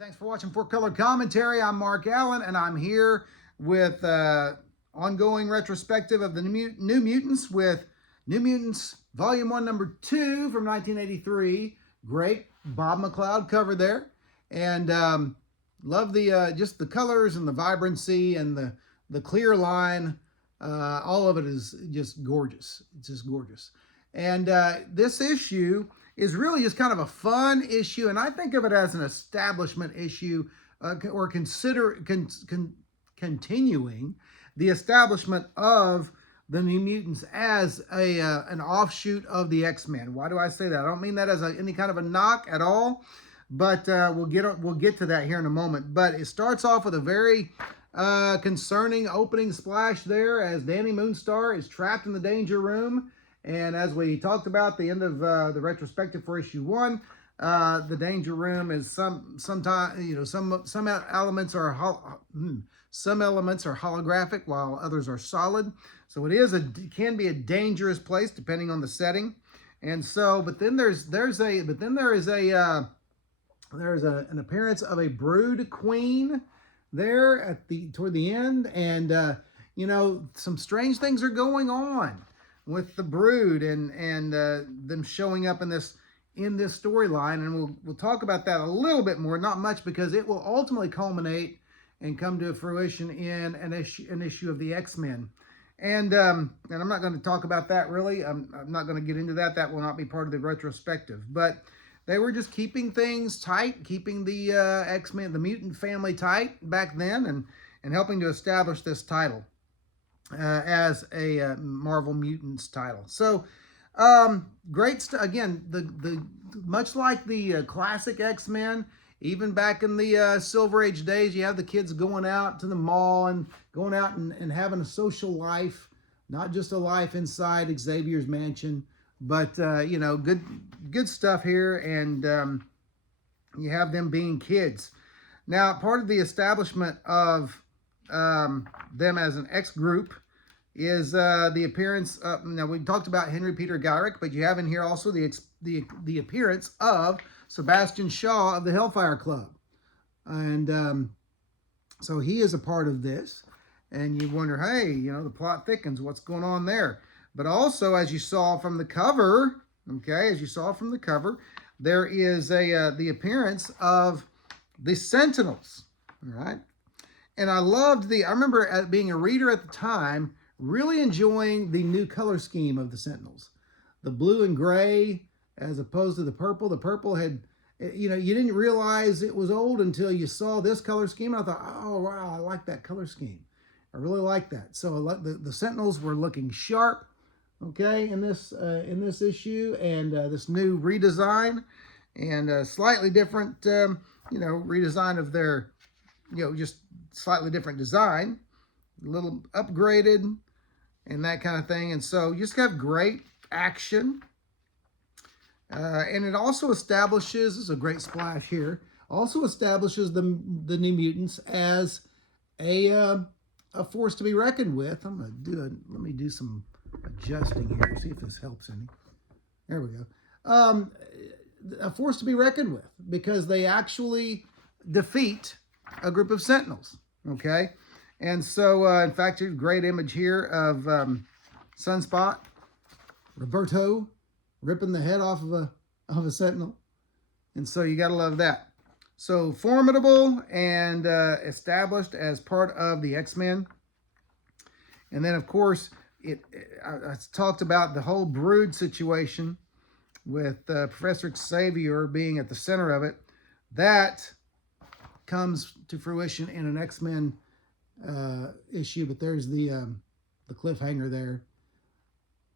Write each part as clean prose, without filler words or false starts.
Thanks for watching For Color Commentary. I'm Mark Allen, and I'm here with ongoing retrospective of the New Mutants with New Mutants Volume 1, Number 2 from 1983. Great Bob McLeod cover there. And love the just the colors and the vibrancy and the clear line. All of it is just gorgeous. It's just gorgeous. And this issue is really just kind of a fun issue, and I think of it as an establishment issue, or continuing the establishment of the New Mutants as an offshoot of the X-Men. Why do I say that? I don't mean that as any kind of a knock at all, but we'll get to that here in a moment. But it starts off with a very concerning opening splash there as Danny Moonstar is trapped in the danger room. And as we talked about the end of the retrospective for issue 1, the danger room is sometimes, you know, some elements are holographic while others are solid. So it can be a dangerous place depending on the setting. And so, but then there is an appearance of a brood queen there at toward the end, and you know, some strange things are going on with the brood and them showing up in this storyline, and we'll talk about that a little bit more, not much, because it will ultimately culminate and come to fruition in an issue of the X-Men. And I'm not going to talk about that really. I'm not going to get into that. That will not be part of the retrospective. But they were just keeping things tight, keeping the X-Men, the mutant family tight back then, and helping to establish this title as a Marvel Mutants title. So great stuff. Again, the much like the classic X-Men, even back in the Silver Age days, you have the kids going out to the mall and going out and having a social life, not just a life inside Xavier's mansion, but you know, good stuff here. And you have them being kids. Now, part of the establishment of them as an X group is the appearance of, now we talked about Henry Peter Gyrick, but you have in here also the appearance of Sebastian Shaw of the Hellfire Club. And so he is a part of this, and you wonder, hey, you know, the plot thickens, what's going on there? But also, as you saw from the cover, there is the appearance of the Sentinels, all right? And I remember being a reader at the time, really enjoying the new color scheme of the Sentinels. The blue and gray as opposed to the purple. The purple had, you know, you didn't realize it was old until you saw this color scheme. I thought, oh, wow, I like that color scheme. I really like that. So the Sentinels were looking sharp, okay, in this issue, and this new redesign, and slightly different, you know, redesign of their, you know, just slightly different design, a little upgraded and that kind of thing. And so you just have great action. And it also establishes, this is a great splash here, also establishes the New Mutants as a force to be reckoned with. I'm going to let me do some adjusting here, see if this helps any. There we go. A force to be reckoned with, because they actually defeat a group of Sentinels, okay? And so, in fact, there's a great image here of Sunspot, Roberto, ripping the head off of a Sentinel. And so you got to love that. So formidable and established as part of the X-Men. And then, of course, I talked about the whole brood situation with Professor Xavier being at the center of it. That comes to fruition in an X-Men issue, but there's the cliffhanger there.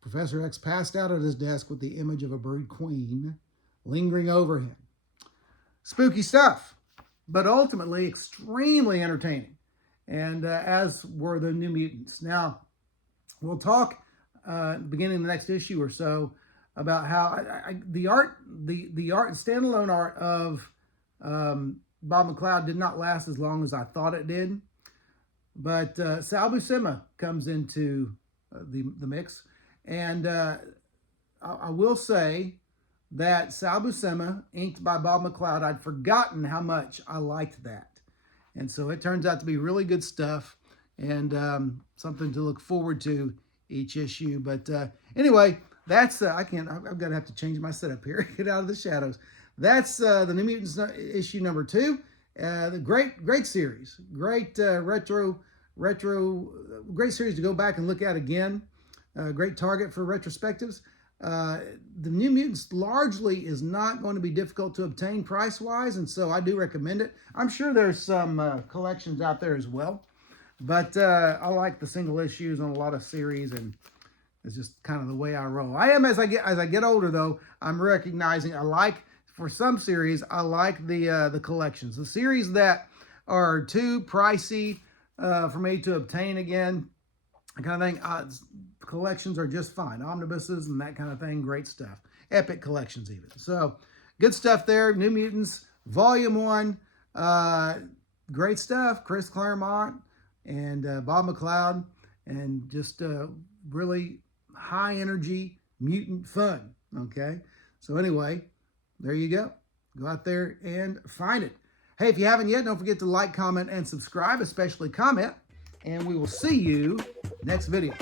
Professor X passed out at his desk with the image of a brood queen lingering over him. Spooky stuff, but ultimately extremely entertaining, and as were the New Mutants. Now, we'll talk beginning the next issue or so about how the standalone art of Bob McLeod did not last as long as I thought it did. But Sal Buscema comes into the mix. And I will say that Sal Buscema, inked by Bob McLeod. I'd forgotten how much I liked that. And so it turns out to be really good stuff, and something to look forward to each issue. But anyway, that's, I've got to have to change my setup here, get out of the shadows. That's the New Mutants issue number 2. The great series, great great series to go back and look at again. Great target for retrospectives. The New Mutants largely is not going to be difficult to obtain price-wise, and so I do recommend it. I'm sure there's some collections out there as well, but I like the single issues on a lot of series, and it's just kind of the way I roll. I am, as I get older, though, I'm recognizing for some series, I like the collections. The series that are too pricey for me to obtain again, kind of thing, collections are just fine. Omnibuses and that kind of thing, great stuff. Epic collections even. So, good stuff there. New Mutants, Volume 1. Great stuff. Chris Claremont and Bob McLeod. And just really high energy mutant fun. Okay? So anyway, there you go. Go out there and find it. Hey, if you haven't yet, don't forget to like, comment, and subscribe, especially comment. And we will see you next video.